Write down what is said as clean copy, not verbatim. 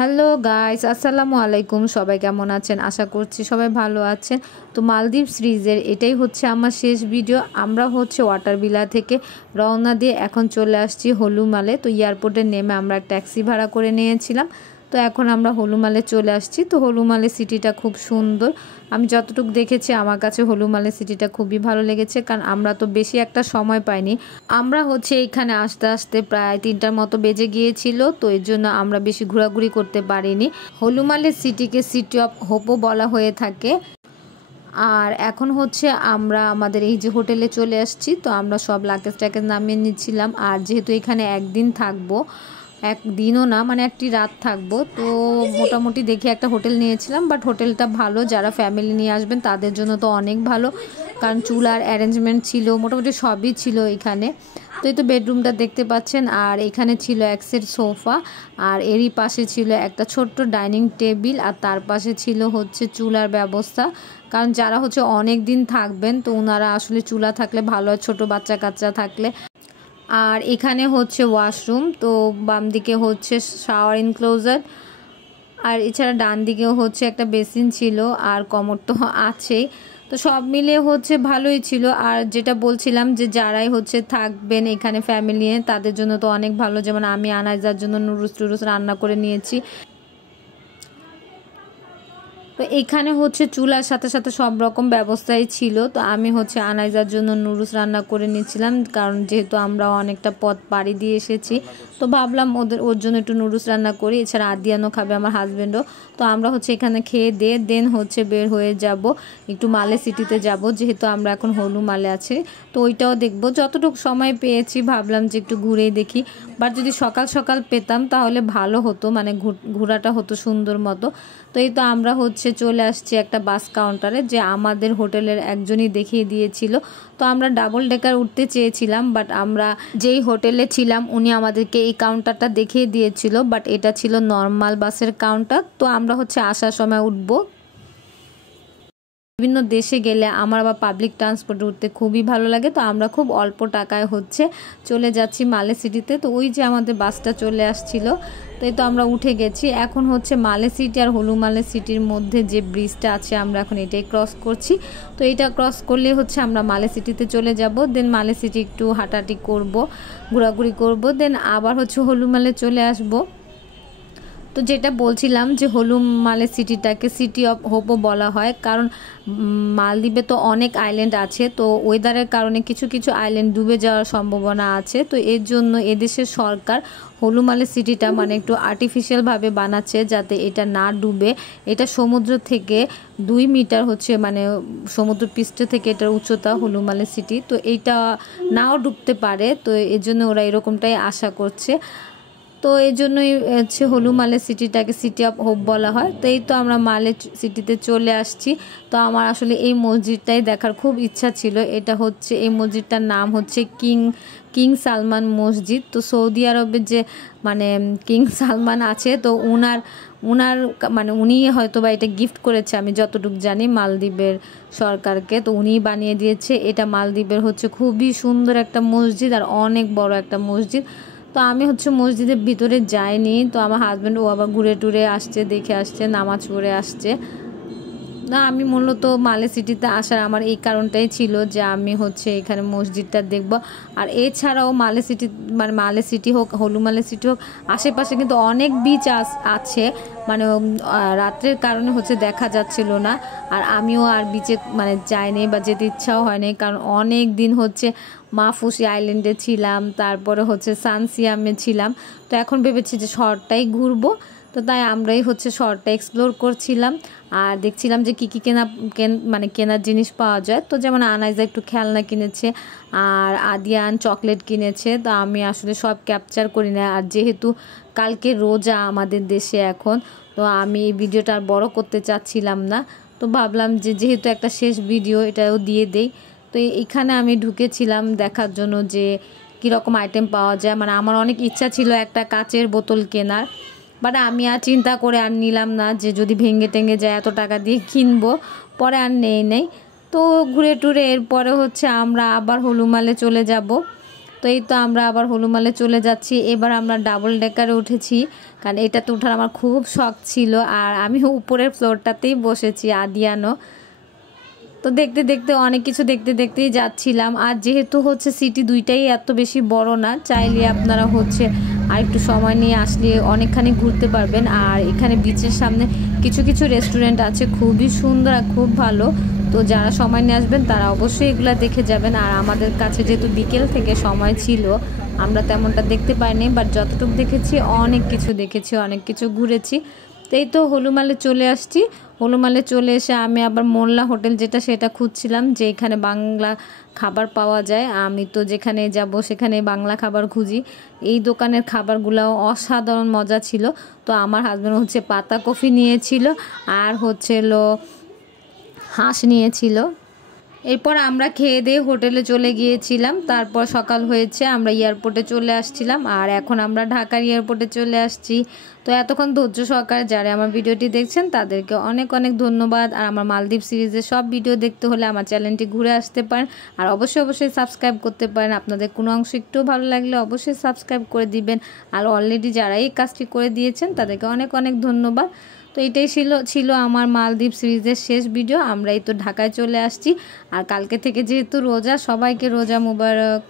Hello guys, আসসালামু আলাইকুম। সবাই কেমন আছেন? আশা করছি সবাই ভালো আছেন। তো মালদ্বীপ সিরিজের এটাই হচ্ছে আমার শেষ ভিডিও। আমরা হচ্ছে ওয়াটার ভিলা থেকে রওনা দিয়ে এখন চলে আসছি হলুমালে। তো এয়ারপোর্টে নেমে আমরা ট্যাক্সি ভাড়া করে নিয়েছিলাম। তো এখন আমরা হলুমালে চলে আসছি। তো হলুমালে সিটিটা খুব সুন্দর। আমি যতটুকু দেখেছি আমার কাছে হলুমালে সিটিটা খুবই ভালো লেগেছে, কারণ আমরা তো বেশি একটা সময় পাইনি। আমরা হচ্ছে এখানে আসতে আসতে প্রায় 3টার মতো বেজে গিয়েছিল, তো এর জন্য আমরা বেশি ঘোরাঘুরি করতে পারিনি। হলুমালে সিটিকে সিটি অফ হোপও বলা হয়ে থাকে। আর এখন হচ্ছে আমরা আমাদের এই যে হোটেলে চলে আসছি। তো আমরা সব লাগেজ ট্যাগেজ নামিয়ে নিচ্ছিলাম। আর যেহেতু এখানে একদিন থাকবো, একদিনও না মানে একটি রাত থাকবো, তো মোটামুটি দেখে একটা হোটেল নিয়েছিলাম। বাট হোটেলটা ভালো, যারা ফ্যামিলি নিয়ে আসবেন তাদের জন্য তো অনেক ভালো, কারণ চুলার অ্যারেঞ্জমেন্ট ছিল, মোটামুটি সবই ছিল এখানে। তো এই তো বেডরুমটা দেখতে পাচ্ছেন। আর এখানে ছিল এক সেট সোফা, আর এরই পাশে ছিল একটা ছোট্ট ডাইনিং টেবিল, আর তার পাশে ছিল হচ্ছে চুলার ব্যবস্থা। কারণ যারা হচ্ছে অনেক দিন থাকবেন, তো ওনারা আসলে চুলা থাকলে ভালো হয়, ছোটো বাচ্চা কাচ্চা থাকলে। আর এখানে হচ্ছে ওয়াশরুম, তো বাম দিকে হচ্ছে শাওয়ার ইনক্লোজার, আর এছাড়া ডান দিকেও হচ্ছে একটা বেসিন ছিল, আর কমোড তো আছেই। তো সব মিলিয়ে হচ্ছে ভালোই ছিল। আর যেটা বলছিলাম যে যারাই হচ্ছে থাকবেন এখানে ফ্যামিলি নিয়ে, তাদের জন্য তো অনেক ভালো। যেমন আমি আনাইজার জন্য নুডলস টুডলস রান্না করে নিয়েছি। তো এখানে হচ্ছে চুলার সাথে সাথে সব রকম ব্যবস্থাই ছিল। তো আমি হচ্ছে আনাইজার জন্য নুডলস রান্না করে নিয়েছিলাম, কারণ যেহেতু আমরা অনেকটা পথ পাড়ি দিয়ে এসেছি, তো ভাবলাম ওর জন্য একটু নুডলস রান্না করি। এছাড়া আদিয়ানও খাবে, আমার হাজব্যান্ডও। তো আমরা হচ্ছে এখানে খেয়ে দিয়ে দেন হচ্ছে বের হয়ে যাব, একটু মালে সিটিতে যাব, যেহেতু আমরা এখন হলুমালে আছি। তো ওইটাও দেখবো, যতটুকু সময় পেয়েছি ভাবলাম যে একটু ঘুরেই দেখি। বাট যদি সকাল সকাল পেতাম তাহলে ভালো হতো, মানে ঘোরাটা হতো সুন্দর মতো। তো এই তো আমরা হচ্ছে চলে আসছি একটা বাস কাউন্টারে, যে আমাদের হোটেলের একজনই দেখিয়ে দিয়েছিল। তো আমরা ডাবল ডেকার উঠতে চেয়েছিলাম, বাট আমরা যেই হোটেলে ছিলাম উনি আমাদেরকে এই কাউন্টারটা দেখিয়ে দিয়েছিল, বাট এটা ছিল নর্মাল বাসের কাউন্টার। তো আমরা হচ্ছে আসার সময় উঠবো। বিভিন্ন দেশে গেলে আমার আবার পাবলিক ট্রান্সপোর্টে উঠতে খুবই ভালো লাগে। তো আমরা খুব অল্প টাকায় হচ্ছে চলে যাচ্ছি মালে সিটিতে। তো ওই যে আমাদের বাসটা চলে আসছিল, তো এই তো আমরা উঠে গেছি। এখন হচ্ছে মালে সিটি আর হলুমালে সিটির মধ্যে যে ব্রিজটা আছে, আমরা এখন এটাই ক্রস করছি। তো এটা ক্রস করলে হচ্ছে আমরা মালে সিটিতে চলে যাব। দেন মালে সিটি একটু হাঁটাহাঁটি করব, ঘোরাঘুরি করব, দেন আবার হচ্ছে হলুমালে চলে আসব। তো যেটা বলছিলাম যে হলুমালে সিটিটাকে সিটি অফ হোপও বলা হয়, কারণ মালদ্বীপে তো অনেক আইল্যান্ড আছে। তো ওয়েদারের কারণে কিছু কিছু আইল্যান্ড ডুবে যাওয়ার সম্ভাবনা আছে। তো এর জন্য এদেশের সরকার হলুমালে সিটিটা মানে একটু আর্টিফিশিয়ালভাবে বানাচ্ছে, যাতে এটা না ডুবে। এটা সমুদ্র থেকে 2 মিটার হচ্ছে, মানে সমুদ্র পৃষ্ঠ থেকে এটার উচ্চতা হলুমালে সিটি। তো এইটা নাও ডুবতে পারে, তো এর জন্য ওরা এরকমটাই আশা করছে। তো এই জন্যই হচ্ছে হলুমালে সিটিটাকে সিটি অফ হোপ বলা হয়। তো এই তো আমরা মালে সিটিতে চলে আসছি। তো আমার আসলে এই মসজিদটাই দেখার খুব ইচ্ছা ছিল। এটা হচ্ছে, এই মসজিদটার নাম হচ্ছে কিং সালমান মসজিদ। তো সৌদি আরবের যে মানে কিং সালমান আছে, তো উনার মানে উনি হয়তো বা এটা গিফট করেছে, আমি যতটুকু জানি, মালদ্বীপের সরকারকে। তো উনিই বানিয়ে দিয়েছে এটা। মালদ্বীপের হচ্ছে খুবই সুন্দর একটা মসজিদ, আর অনেক বড় একটা মসজিদ। তো আমি হচ্ছে মসজিদের ভিতরে যাইনি। তো আমার হাজব্যান্ড ও আবার ঘুরে টুরে আসছে, দেখে আসছে, নামাজ পড়ে আসছে। না, আমি মূলত মালে সিটিতে আসার আমার এই কারণটাই ছিল যে আমি হচ্ছে এখানে মসজিদটা দেখব। আর এছাড়াও মালে সিটি, মানে মালে সিটি হোক হলুমালে সিটি হোক, আশেপাশে কিন্তু অনেক বিচ আছে, মানে রাত্রের কারণে হচ্ছে দেখা যাচ্ছিল না। আর আমিও আর বিচে মানে যাইনি বা যেতে ইচ্ছাও হয়নি, কারণ অনেক দিন হচ্ছে মাফুসি আইল্যান্ডে ছিলাম, তারপরে হচ্ছে সানসিয়ামে ছিলাম। তো এখন ভেবেছি যে শহরটাই ঘুরবো। তো তাই আমরাই হচ্ছে শহরটা এক্সপ্লোর করছিলাম, আর দেখছিলাম যে কী কী মানে কেনার জিনিস পাওয়া যায়। তো যেমন আনাইজা একটু খেলনা কিনেছে, আর আদিয়ান চকলেট কিনেছে। তো আমি আসলে সব ক্যাপচার করি না, আর যেহেতু কালকে রোজা আমাদের দেশে এখন, তো আমি এই ভিডিওটা আর বড় করতে চাচ্ছিলাম না। তো ভাবলাম যে যেহেতু একটা শেষ ভিডিও, এটাও দিয়ে দেই। তো এখানে আমি ঢুকেছিলাম দেখার জন্য যে কীরকম আইটেম পাওয়া যায়। মানে আমার অনেক ইচ্ছা ছিল একটা কাচের বোতল কেনার, বাট আমি আর চিন্তা করে আর নিলাম না, যে যদি ভেঙে টেঙে যায় এত টাকা দিয়ে কিনবো, পরে আর নেই। তো ঘুরে টুরে এরপরে হচ্ছে আমরা আবার হলুমালে চলে যাব। তো এই তো আমরা আবার হলুমালে চলে যাচ্ছি। এবার আমরা ডাবল ডেকারে উঠেছি, কারণ এটাতে ওঠার আমার খুব শখ ছিল। আর আমি উপরের ফ্লোরটাতেই বসেছি আদিয়ানো। তো দেখতে দেখতে অনেক কিছু দেখতে দেখতেই যাচ্ছিলাম। আর যেহেতু হচ্ছে সিটি দুইটাই এত বেশি বড় না, চাইলে আপনারা হচ্ছে আর একটু সময় নিয়ে আসলে অনেকখানি ঘুরতে পারবেন। আর এখানে বিচের সামনে কিছু কিছু রেস্টুরেন্ট আছে, খুবই সুন্দর আর খুব ভালো। তো যারা সময় নিয়ে আসবেন তারা অবশ্যই এগুলো দেখে যাবেন। আর আমাদের কাছে যেহেতু বিকেল থেকে সময় ছিল, আমরা তেমনটা দেখতে পাইনি, বাট যতটুকু দেখেছি অনেক কিছু দেখেছি, অনেক কিছু ঘুরেছি। তো এই তো হলুমালে চলে আসছি। হলুমালে চলে এসে আমি আবার মোল্লা হোটেল যেটা সেটা খুঁজছিলাম, যে এখানে বাংলা খাবার পাওয়া যায়। আমি তো যেখানে যাব সেখানে বাংলা খাবার খুঁজি। এই দোকানের খাবারগুলোও অসাধারণ মজা ছিল। তো আমার হাজব্যান্ড হচ্ছে পাতা কফি নিয়েছিল, আর হচ্ছে হাঁস নিয়েছিল। এরপর আমরা খেয়ে দিয়ে হোটেলে চলে গিয়েছিলাম। তারপর সকাল হয়েছে, আমরা এয়ারপোর্টে চলে আসছিলাম। আর এখন আমরা ঢাকার এয়ারপোর্টে চলে আসছি। তো এতক্ষণ ধৈর্য সহকারে যারা আমার ভিডিওটি দেখছেন তাদেরকে অনেক অনেক ধন্যবাদ। আর আমার মালদ্বীপ সিরিজের সব ভিডিও দেখতে হলে আমার চ্যানেলটি ঘুরে আসতে পারেন। আর অবশ্যই সাবস্ক্রাইব করতে পারেন। আপনাদের কোনো অংশ একটু ভালো লাগলে অবশ্যই সাবস্ক্রাইব করে দিবেন। আর অলরেডি যারা এই কাজটি করে দিয়েছেন তাদেরকে অনেক অনেক ধন্যবাদ। তো এটাই ছিল আমার মালদ্বীপ সিরিজের শেষ ভিডিও। আমরা এই তো ঢাকায় চলে আসছি। আর কালকে থেকে যেহেতু রোজা, সবাইকে রোজা মুবারক।